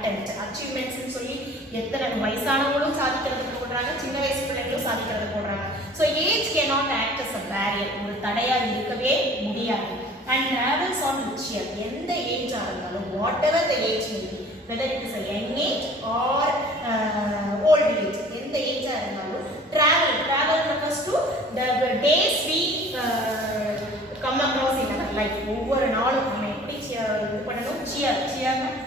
Attempt அச்சீவ்மெண்ட்ஸ்னு சொல்லி எத்தனை வயசானவங்களும் சாதிக்கிறதுக்கு போடுறாங்க, சின்ன வயசு பிள்ளைங்களும் சாதிக்கிறது போடுறாங்க. So age cannot act as a barrier, ஒரு தடையாக இருக்கவே முடியாது. And travels on which year, எந்த ஏஜாக இருந்தாலும் whatever the age may be, whether it is a young age or old age, எந்த ஏஜாக இருந்தாலும் travel refers to the days we come across in our life. ஒவ்வொரு நாளும் நம்ம எப்படி இது பண்ணணும், cheer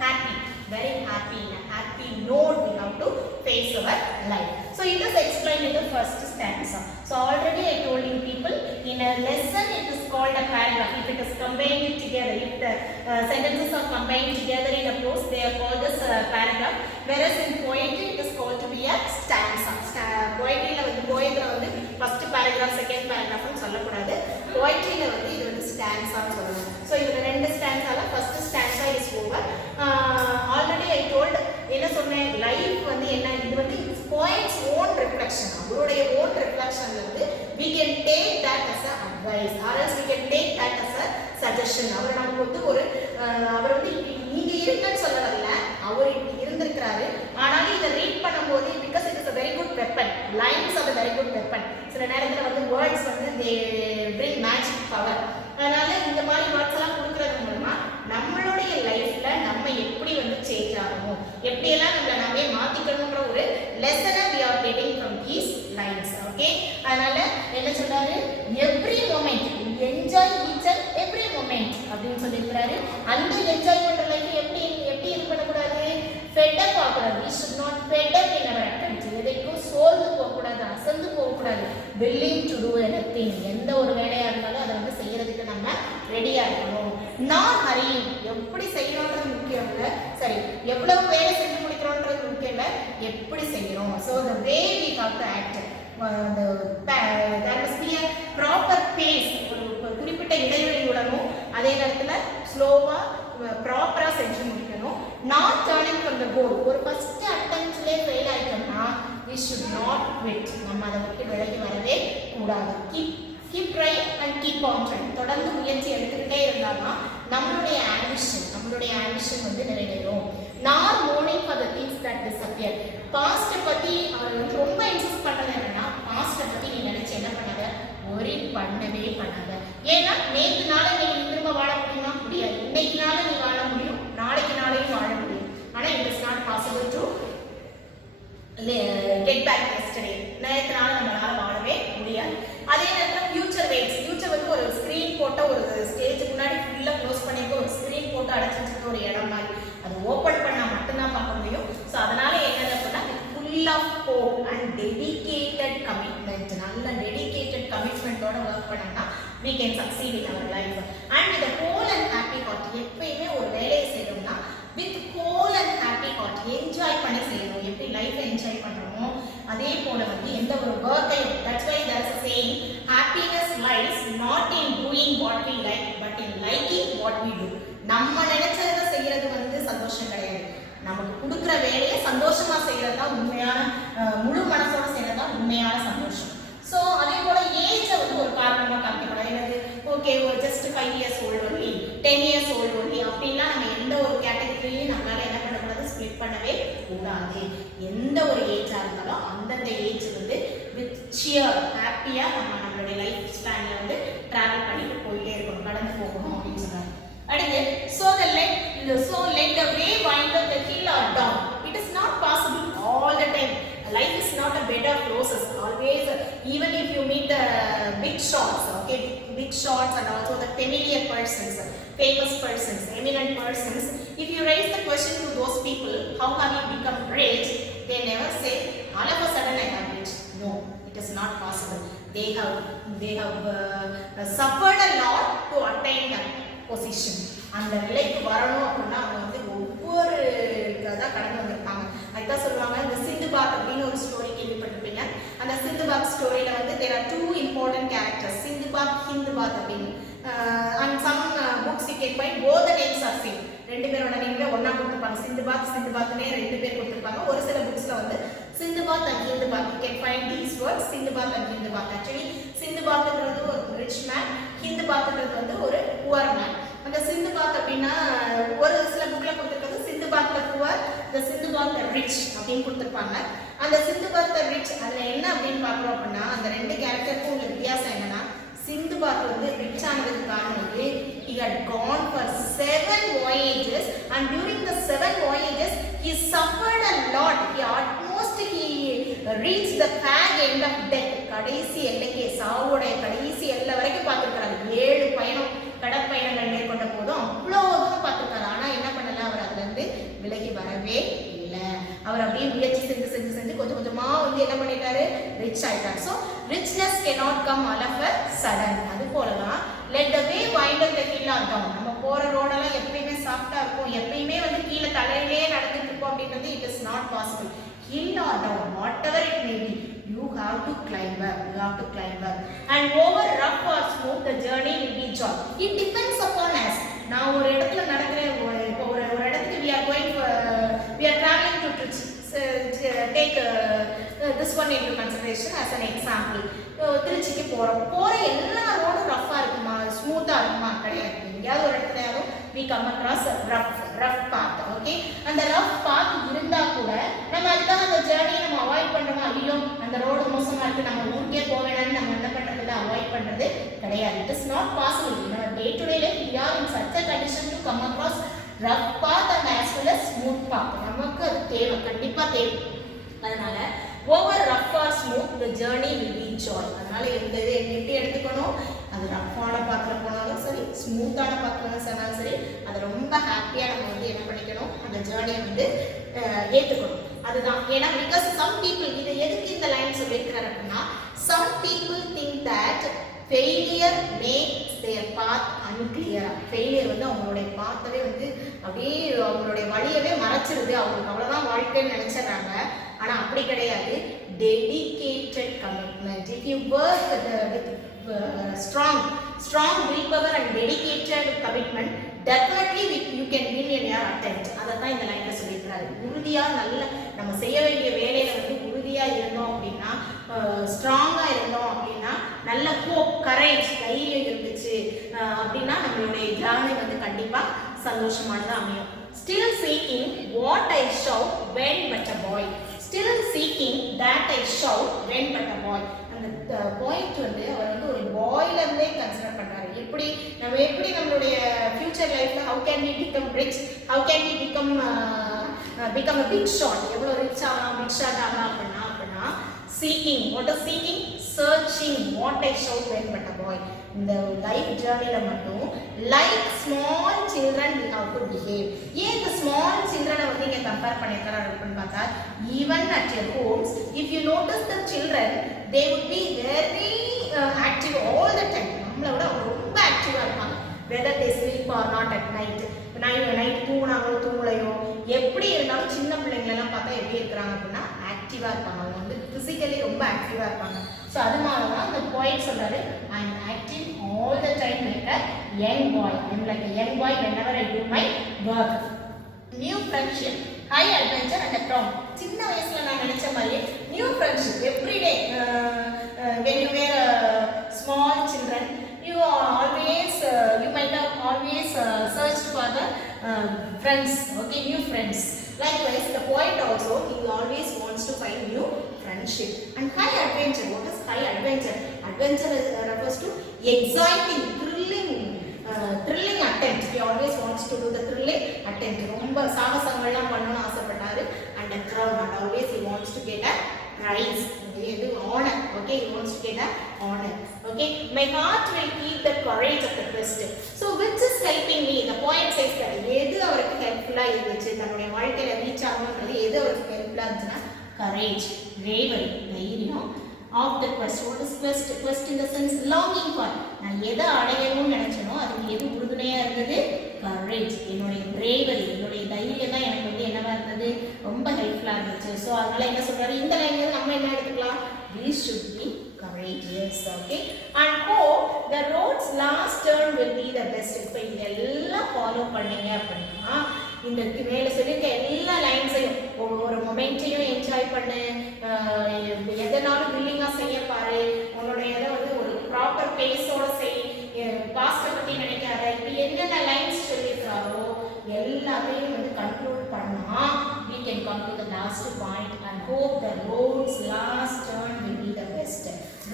happy, very happy, in a happy note we have to face our life. So it is explained in the first stanza. So already I told you people, in a lesson it is called a paragraph. If it is combined together, if the sentences are combined together in a prose, they are called as paragraph. Whereas in poetry it is called to be a stanza. Poetry la வந்து poetry வந்து first paragraph second paragraph னு சொல்லக்கூடாது. Poetry la வந்து இது வந்து stanza னு சொல்லணும். So இதுல ரெண்டு stanza ல first stanza is over. Already I told என்ன சொன்னேன், லைஃப் வந்து என்ன, இது வந்து poet's own reflection, அவருடைய own reflection வந்து we can take that as a advice or else we can take that as a suggestion. அவர் நமக்கு வந்து ஒரு அவர் வந்து நீங்க இருங்கன்னு சொல்ல வரல, அவர் இப்படி இருந்திருக்கிறாரு. ஆனாலும் இதை ரீட் பண்ணும்போது because it is a very good weapon, lines are a very good weapon. சில நேரத்தில் வந்து வேர்ட்ஸ் வந்து they bring magic power. அதனால இந்த மாதிரி வேர்ட்ஸ் எல்லாம் கொடுக்கறது மூலமா நம்மளுடைய லைஃப்ல நம்ம எப்படி வந்து சேஞ்ச் ஆகணும், எப்படியெல்லாம் நம்மளை நாமே மாத்திக்கணும்ன்ற ஒரு லெசனை we are getting from these lines. Okay, அதனால என்ன சொல்றாரு, every moment enjoy each and every moment அப்படின்னு சொல்லியிருக்கிறாரு. அந்த என்ஜாய் பண்ற லைஃப் எப்படி இது பண்ணக்கூடாது, ஃபெட்டப் ஆகக்கூடாது. we should not fed up in our attempt. எதைக்கும் சோர்ந்து போகக்கூடாது, அசந்து போகக்கூடாது. willing to do anything, எந்த ஒரு வேலையா இருந்தாலும் அதை வந்து செய்யறதுக்கு நம்ம ரெடியா இருக்கணும். not hurry, எப்படி செய்யணும்ன்றது முக்கியம் இல்லை, சரி எவ்வளவு வேலை செஞ்சு முடிக்கிறோன்றது முக்கியம் இல்லை, எப்படி செய்யணும். so the way we have to act, there must be a proper pace, ஒரு குறிப்பிட்ட இடைவெளியுடனும் அதே நேரத்தில் ஸ்லோவா ப்ராப்பரா செஞ்சு முடிக்கணும். not turning from the goal, ஒரு ஃபர்ஸ்ட் அட்டெம்ப்ட்லயே ஃபெயில் ஆயிட்டோம்னா we should not quit, நம்ம அதை விட்டு விலகி வரவே கூடாது. keep trying and keep on trying, தொடர்ந்து முயற்சி எடுத்துக்கிட்டே இருந்தாலும் நம்மளுடைய ஆம்பிஷன் வந்து நிறைவேறும். not mourning for the things that disappear, past பத்தி அவர் வந்து ரொம்ப இன்சிஸ்ட் பண்றது என்னன்னா, பாஸ்ட் பத்தி நீ நினைச்சு என்ன பண்ணாத, worry பண்ணவே பண்ணாத. ஏன்னா நேற்று நாளை நீ திரும்ப வாழ முடியுமா, முடியாது. இன்னைக்கு நாளை நீ வாழ முடியும், நாளைக்கு நாளையும் வாழ முடியும். ஆனா it is not possible to get back yesterday. நேற்று நாளை நம்மளால வாழவே முடியாது. அதே நேரத்தில் ஃபியூச்சர் வந்து ஒரு ஸ்கிரீன் போட்ட ஒரு ஸ்டேஜ் முன்னாடி ஃபுல்லாக க்ளோஸ் பண்ணிட்டு ஒரு ஸ்கிரீன் போட்டு அடைச்சிட்டு ஒரு இடம் மாதிரி, அது ஓப்பன் பண்ணால் மட்டும்தான் பார்க்க முடியும். ஸோ அதனால என்னது அப்படின்னா, full of hope and dedicated commitment, நல்ல டெடிகேட்டட் கமிட்மெண்ட்டோட ஒர்க் பண்ணோம்னா we can succeed in our life. And with a whole and happy heart, எப்பயுமே ஒரு வேலையை செய்யணும்னா with whole and happy heart, enjoy பண்ணி செய்யணும். எப்படி லைஃப்பை என்ஜாய் பண்ணுறோமோ அதே போல வந்து எந்த ஒரு ஒர்க்கையும், that's why there is a saying, happiness lies not in doing what we like but in liking what we do. நம்ம நினைச்சதை செய்யறது வந்து சந்தோஷம் கிடையாது, நமக்கு கொடுக்குற வேலையை சந்தோஷமா செய்யறது தான் உண்மையான, முழு மனசோட செய்யறது தான் உண்மையான சந்தோஷம். ஸோ அதே போல ஏஜை வந்து ஒரு காரணமாக காமிக்கப்படாது. என்னது, okay just 5 years old only, 10 years old only அப்படின்னா நம்ம எந்த ஒரு கேட்டகரியிலையும் நம்மளால என்ன பண்ணக்கூடாது, ஸ்பிளிட் பண்ணவே கூடாது. எந்த ஒரு ஏஜாக இருந்தாலும் அந்தந்த ஏஜ் வந்து வித் சியர் ஹாப்பியாக நம்மளுடைய லைஃப் ஸ்பேனில் வந்து ட்ராவல் பண்ணிட்டு போயிட்டே இருக்கணும், கடந்து போகணும் அப்படின்னு சொன்னாங்க. அடுத்து so let the way wind up the hill or down, it is not possible all the time. Life is not a bed of roses always. Even if you meet the big shots, okay, big shots and also the familiar persons, famous persons, eminent persons, if you raise the question to those people, how have you become rich, they never say all of a sudden I have rich. No, it is not possible. They have suffered a lot to attain that position. அந்த நிலைக்கு வரணும் அப்படின்னா அவங்க வந்து ஒவ்வொரு தான் கடந்து வந்திருப்பாங்க. அதுதான் சொல்லுவாங்க, இந்த சிந்துபாத் அப்படின்னு ஒரு ஸ்டோரி கேள்விப்பட்டிருப்பீங்க. அந்த சிந்துபாத் ஸ்டோரியில வந்து there are 2 important characters, Sinbad, ஹிந்துபாத் அப்படின்னு. and some books you can find both the names are same. ரெண்டு பேரோட நேம்ல ஒண்ணா கொடுத்திருப்பாங்க, சிந்துபாத்னே 2 பேர் கொடுத்திருப்பாங்க. ஒரு சில புக்ஸ்ல வந்து Sinbad and ஹிந்துபாத், you can find these words, Sinbad and ஹிந்துபாத். actually சிந்துபாத்ன்றது ஒரு rich man, ஹிந்துபாத்ன்றது வந்து ஒரு poor man. அந்த சிந்துபாத் அப்படின்னா ஒரு சில புக்ல கொடுத்திருக்கிறது சிந்துபாத்ல புவர், சிந்துபாத் த ரிச் அப்படின்னு கொடுத்துருப்பாங்க. அந்த சிந்துபாத் த ரிச் அதில் என்ன அப்படின்னு பார்க்குறோம் அப்படின்னா அந்த ரெண்டு கேரக்டருக்கும் உள்ள வித்தியாசம் என்னன்னா சிந்துபாத் வந்து ரிச் ஆனதுக்கு காரணம் வந்து he had gone for 7 voyages and during the 7 voyages he suffered a lot. He reached the fag end of death. கடைசி எல்லைக்கு சாவோட கடைசி எல்லை வரைக்கும் பார்த்துருக்காரு. 7 பயணம் கடற்பயணங்கள் மேற்கொண்ட போதும் அவ்வளோ தூரம் பார்த்துருக்காரு. ஆனால் என்ன பண்ணல, அவர் அதுல இருந்து விலகி வரவே இல்லை. அவர் அப்படியே முயற்சி செஞ்சு செஞ்சு செஞ்சு கொஞ்சம் கொஞ்சமா வந்து என்ன பண்ணிட்டாரு, ரிச் ஆயிட்டார். So richness cannot come all of a sudden. அது போலதான் let the way wind up the hill or down. நம்ம போற ரோடெல்லாம் எப்பயுமே சாஃப்டா இருக்கும், எப்பயுமே வந்து கீழே தலையிலேயே நடந்துட்டு இருப்போம் அப்படின்றது it is not possible. Hill or down, whatever it may be, you have to climb up. You have to climb up. And over rough or smooth, the journey will be joy. It depends upon us. நான் ஒரு இடத்துல நடக்கிறேன், இப்போ ஒரு இடத்துக்கு we are traveling to Trichy. Take this one into consideration as an example. திருச்சிக்கு போற எல்லா ரோடும் ரஃபா இருக்குமா, ஸ்மூத்தா இருக்குமா? கிடையாது. எங்கேயாவது ஒரு இடத்துலயாவது we come across rough path. Okay, அந்த rough path இருந்தா கூட நம்ம அதுக்காக அந்த ஜர்னியை நம்ம அவாய்ட் பண்றோமா? ஐயோ அந்த ரோடு மோசமா இருக்கு, நம்ம ஊருக்கே போவேணான்னு நம்ம என்ன பண்றது, அவாய்ட் பண்றது கிடையாது. It is not possible. In our day to day life we are in such a condition to come across rough path and as well as smooth path. நமக்கு அது தேவை, கண்டிப்பா தேவை. அதனால over rough or smooth the journey will be joy. அதனால எந்த இது எப்படி எடுத்துக்கணும், அது ரஃப்பான பாத்துல போனாலும் சரி, ஸ்மூத்தான பாத்துல சொன்னாலும் சரி, அது ரொம்ப ஹாப்பியா நம்ம வந்து என்ன பண்ணிக்கணும், அந்த ஜேர்னியை வந்து ஏற்றுக்கணும். அதுதான். ஏன்னா பிகாஸ் சம் பீப்புள், இது எதுக்கு இந்த லைன் சொல்லியிருக்கிறார் அப்படின்னா, some people think that failure makes their path unclear. Failure வந்து அவங்களுடைய பாத்தவே வந்து அப்படியே அவங்களுடைய வழியவே மறைச்சிருது, அவங்களுக்கு அவ்வளோதான் வாழ்க்கைன்னு நினைச்சிடறாங்க. ஆனால் அப்படி கிடையாது. Dedicated commitment. If you work with strong willpower and dedicated commitment, definitely you can win in your attempt. அதான் இந்த லைன்ல சொல்லியிருக்காரு. உறுதியா நல்ல நம்ம செய்ய வேண்டிய வேலையில வந்து உறுதியா இருந்தோம் அப்படின்னா, ஸ்ட்ராங்கா இருந்தோம் அப்படின்னா, நல்ல ஹோப், கரேஜ், தைரியம் இருந்துச்சு அப்படின்னா நம்மளுடைய ஜர்னி வந்து கண்டிப்பா சந்தோஷமானதா அமையும். Still seeking what I shout when but a boy. Still seeking that I shout when but a boy. அந்த பாயிண்ட் வந்து அவர் வந்து ஒரு பாய்ல இருந்தே கன்சிடர் பண்றாரு. எப்படி நம்மளுடைய ஃபியூச்சர் லைஃப்ல how can we become rich, how can we become a big shot, எவ்வளவு ரிச் ஆகலாம், பிக் ஷாட் ஆகலாம் அப்படின்னா seeking. What is seeking? Searching what I shout when but a boy. இந்த லைஃப் ஜர்னில மட்டும் like small children we have to behave. ஏன் இந்த small சில்ட்ரனை வந்து இங்க கம்பேர் பண்ணிருக்காரு அப்படின்னு பார்த்தா, even at your homes if you notice the children they would be very active all the time. நம்மளை விட அவங்க ரொம்ப ஆக்டிவா இருப்பாங்க. whether they sleep or not at night. Night தூங்கினாங்களோ தூங்கலையோ எப்படி இருந்தாலும் சின்ன பிள்ளைங்களெல்லாம் பார்த்தா எப்படி இருக்கிறாங்க அப்படின்னா ஆக்டிவா இருப்பாங்க. அவங்க வந்து பிசிக்கலி ரொம்ப ஆக்டிவா இருப்பாங்க. ஸோ அதனால தான் அந்த பாயிண்ட் சொல்றாரு, I am active all the time like a young boy. I am like a young boy whenever I do my work. New friendship, high adventure and crown. சின்ன வயசுல நான் நினைச்ச மாதிரி new friendship everyday. when you were small children you might have always searched for the friends, okay, new friends. Likewise the poet also, he always wants to find new friendship. And high adventure, what is high adventure? Adventure refers to exciting, thrilling attempt. He always wants to do the thrilling attempt. ரொம்ப சாகசங்கள்லாம் பண்ணணும்னு ஆசைப்பட்டாரு. And a crown, and always he wants to get a prize, இது honor. Okay, he wants to get a honor. Okay, my heart will keep the courage of the quest. So which is helping me? The poet says that எது அவருக்கு ஹெல்ப்ஃபுல்லா இருந்துச்சு, தன்னுடைய வாழ்க்கையில reach ஆகணும்ன்றது எது அவருக்கு ஹெல்ப்ஃபுல்லா இருந்துச்சுன்னா courage, bravery, தைரியம். of the quest. What is quest? Quest in the sense longing for. நான் எதை அடையணும்னு நினைச்சனோ அதுக்கு எது உறுதுணையா இருந்தது? courage. என்னுடைய bravery, என்னுடைய தைரியம் தான் எனக்கு வந்து என்னவா இருந்தது? ரொம்ப ஹெல்ப்ஃபுல்லா இருந்துச்சு. ஸோ அதனால என்ன சொல்றாரு, இந்த லைன்ல நம்ம என்ன எடுத்துக்கலாம்? We should be courageous. Okay, and hope the road's last turn will be the best. இப்போ இதெல்லாம் ஃபாலோ பண்ணீங்க அப்படின்னா இந்த மேல சொல்லிருக்க எல்லா லைன்ஸையும் ஒவ்வொரு மொமெண்ட்டையும் என்ஜாய் பண்ணு, எதனாலும் வில்லிங்கா செய்ய பாரு, உன்னுடைய இதை வந்து ஒரு ப்ராப்பர் பேஸோட செய், பாஸ்ட பத்தி நினைக்காத, இப்படி என்னென்ன லைன்ஸ் சொல்லியிருக்காரோ எல்லாத்தையும் வந்து கன்க்ளூட் பண்ணா we can come to the hope the road's last turn will be the best.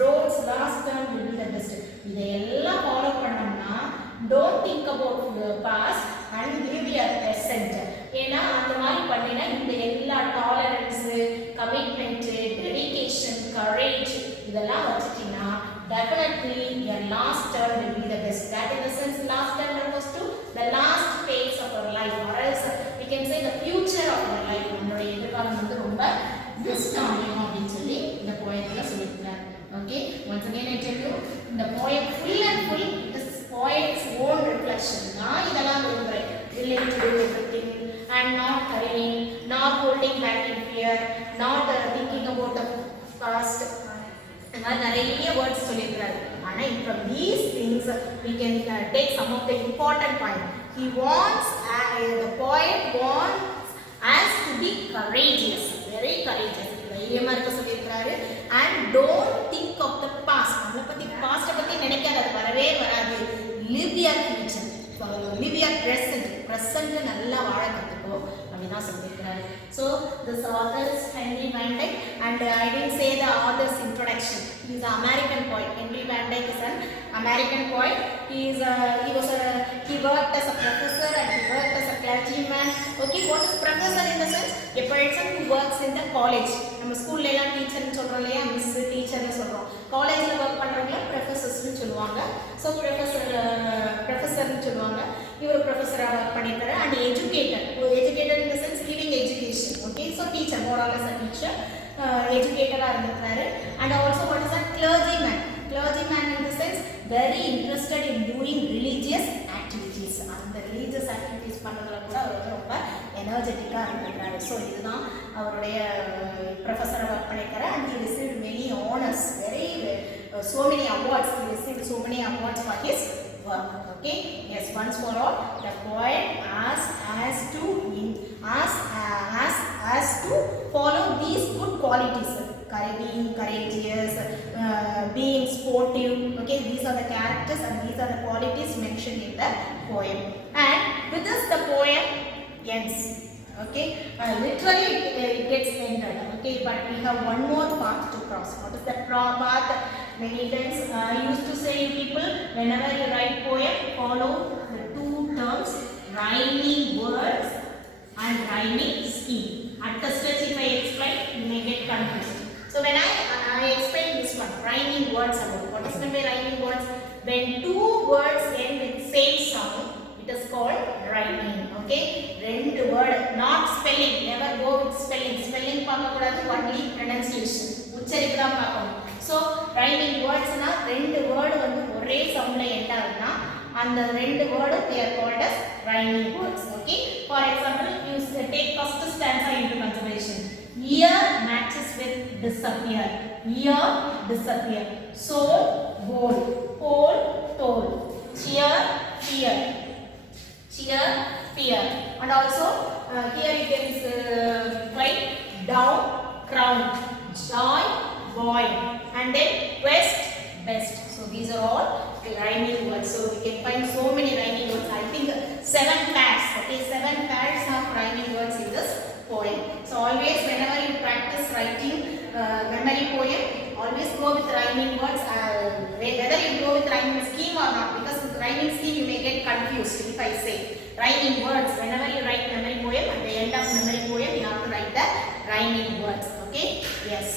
Road's last turn will be the best. இதெல்லாம் ஃபாலோ பண்ணோம்னா don't think about the past and live your present. ஏன்னா அந்த மாதிரி பண்ணினா இந்த எல்லா tolerance, commitment, dedication, courage இதெல்லாம் வச்சிட்டீங்கன்னா definitely your last term will be the best. That in the sense last term refers to the last phase of our life, or else we can say the future of our life. நம்மளுடைய எதிர்காலம் வந்து ரொம்ப best ஆகும் அப்படின்னு சொல்லி இந்த போயத்துல சொல்லியிருக்காரு. Okay, once again I tell you, the poem full and full is poet's own reflection. நான் இதெல்லாம் விரும்புறேன், willing to do everything and not hurrying, not holding back in fear, not thinking about the past. நிறைய words சொல்லியிருக்கிறாரு. ஆனா இப்போ these things we can take some of the important point. He wants the poet wants us to be courageous, very courageous. தைரியமா இருக்க சொல்லியிருக்கிறாரு. And don't think of the past. நம்மளை பத்தி பாஸ்ட பத்தி நினைக்காத, அது வரவே வராது. Live your future, live your present. Present நல்லா வாழ கத்துக்கோ அப்படிதான் சொல்லியிருக்கிறாரு. So this author is Henry Van Dyke, and I didn't say the author's introduction. He is an American poet. Henry Van Dyke is an American poet. He worked as a professor and he worked as a clergyman. Okay, what is professor in the sense? A person who works in the college. நம்ம ஸ்கூல்ல எல்லாம் teacher னு சொல்றோம் இல்லையா, miss teacher னு சொல்றோம். காலேஜ்ல work பண்றவங்க professors னு சொல்லுவாங்க. So professor னு சொல்லுவாங்க. இவர் professor வர்க் பண்ணிட்டாரு. And educator in the sense giving education. Okay, so teacher, more or less a teacher, educator இருந்திருக்காரு. And also what is a clergyman? Clergyman in the sense very interested in doing religious activities. அந்த religious activities பண்றதுல கூட அவர் ரொம்ப எனர்ஜெட்டிக்கா இருந்திருக்காரு. So இதுதான் அவருடைய professor work பண்ணியிருக்காரு. And he received many honors, so many awards. He received so many awards for his work. Okay, yes, once for all, the poet asks us to follow these good qualities: being courageous, being sportive. Okay, these are the characters and these are the qualities mentioned in the poem. And with this the poem ends. Okay, literally it gets ended. Okay, but we have one more path to cross. What is that path? Many times I used to say, people, whenever you write poem, follow the two terms: rhyming words and rhyming scheme. At the stretch, if I explain, you may get confused. So when I explain this one, rhyming words about what is meant by rhyming words? When two words end with same sound, it is called rhyming. Okay, ரெண்டு word, not spelling. Never go with spelling. Spelling பார்க்க கூடாது, only pronunciation. உச்சரிப்பு தான் பார்க்கணும். So rhyming words னா ரெண்டு word வந்து ஒரே soundல end ஆகுதுன்னா அந்த ரெண்டு word they are called as rhyming words. Okay, for example, you take first stanza into consideration. Year matches with disappear. Year, disappear. So, bold. Pole, toll. Cheer, fear. Cheer, fear. And also here you can write down, crown. Joy, boy. And then west, best. So these are all rhyming words. So we can find so many rhyming words. I think 7 pairs. Okay, 7 pairs of rhyming words in this poem. So always whenever you practice writing memory poem, always go with rhyming words. Whether you go with rhyming scheme or not, because with rhyming scheme you may get confused. If I say rhyming words, whenever you write memory poem, at the end of memory poem you have to write the rhyming words. Okay, yes.